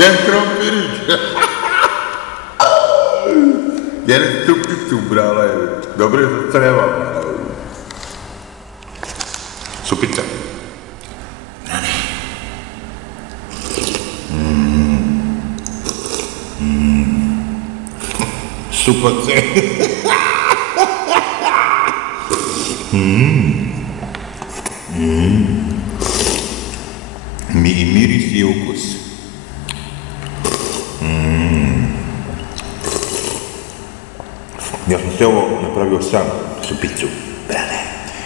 Jen krompík. Jen stupicu, brale. Dobré to třeba, brale. Supice. Supice. Miris i ukus. Ja sam se ovo napravio sam, supicu, brale.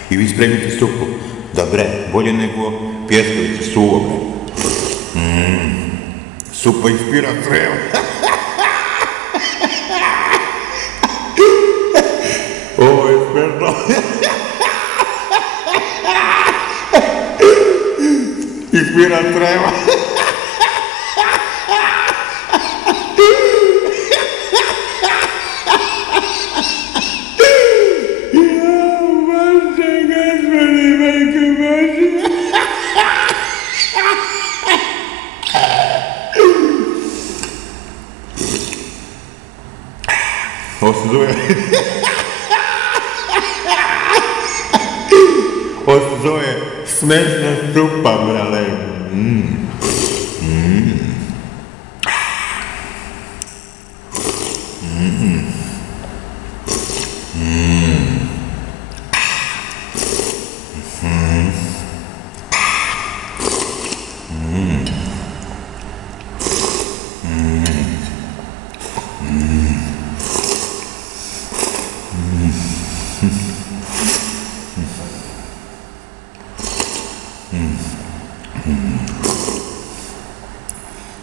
I vi spremite supu. Da bre, bolje nego pjeskovice suvo, bre. Supa ispira creva. Ovo je smešno. Ispira creva. Ovo se zove smešna supa, brale.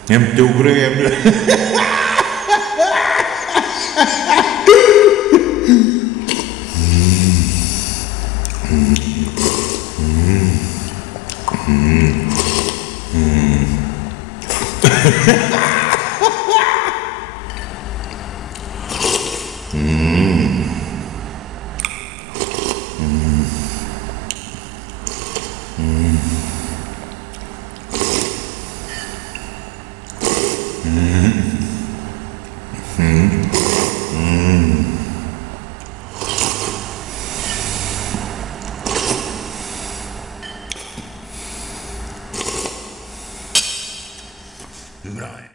Jem te ugrejem.